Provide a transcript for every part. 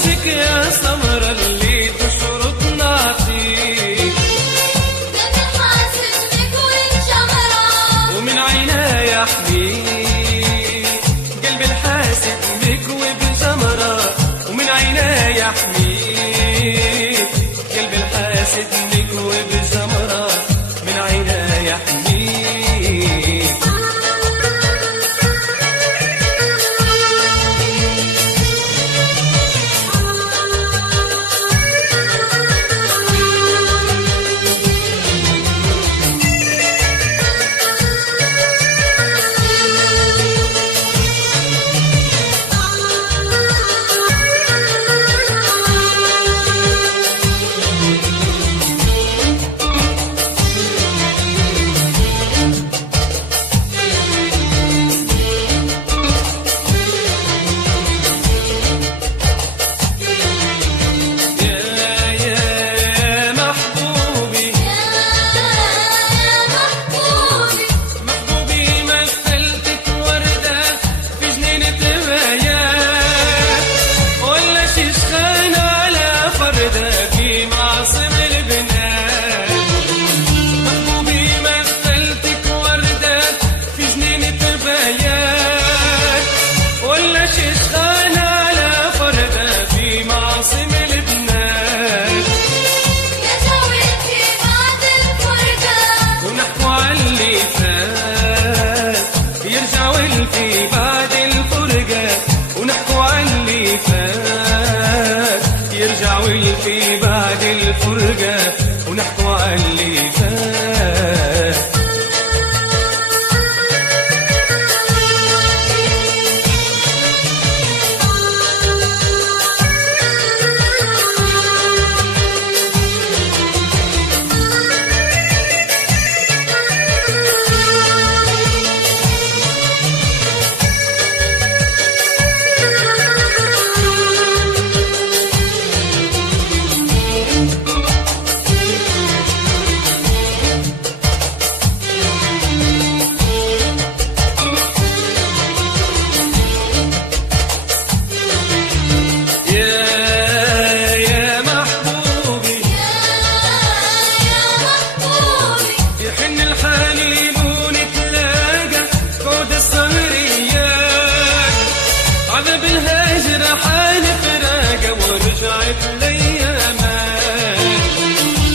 جوزك يا سمرة اللي تشرطنا فيه، قلبي حاسس بك والجمرة ومن عيناي يحميه، قلبي الحاسد بك وبجمرة ومن عيناي يحميه، قلبي الحاسد بك وبجمرة من عيناي يحميه. في بعد الفرقة ونحكوا عن اللي فات، يرجع والفي بعد الفرقة ونحكوا عن اللي فات.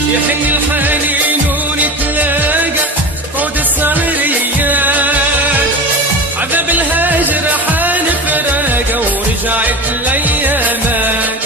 يحن الحنين ونتلاقى فوق الصمريات، عذب الهجر حان فراقة ورجعت الأيامات.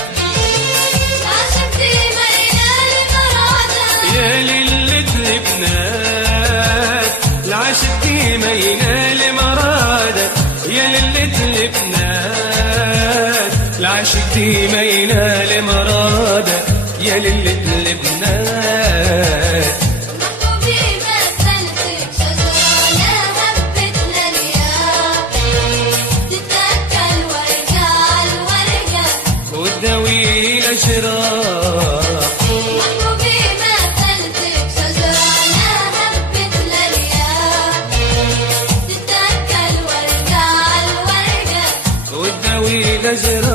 عاشقتي مينا لمرادة يا ليلة البنات، العاشقتي مينا لمرادة يا ليلة البنات، العاشقتي مينا لمرادة يا ليلة البنات. محبوبي مثلتك شجرة يا هبة للياء، تتأكل ورقة عالورقة وتداوي الأجراح. محبوبي مثلتك شجرة يا هبة للياء، تتأكل ورقة عالورقة وتداوي الأجراح.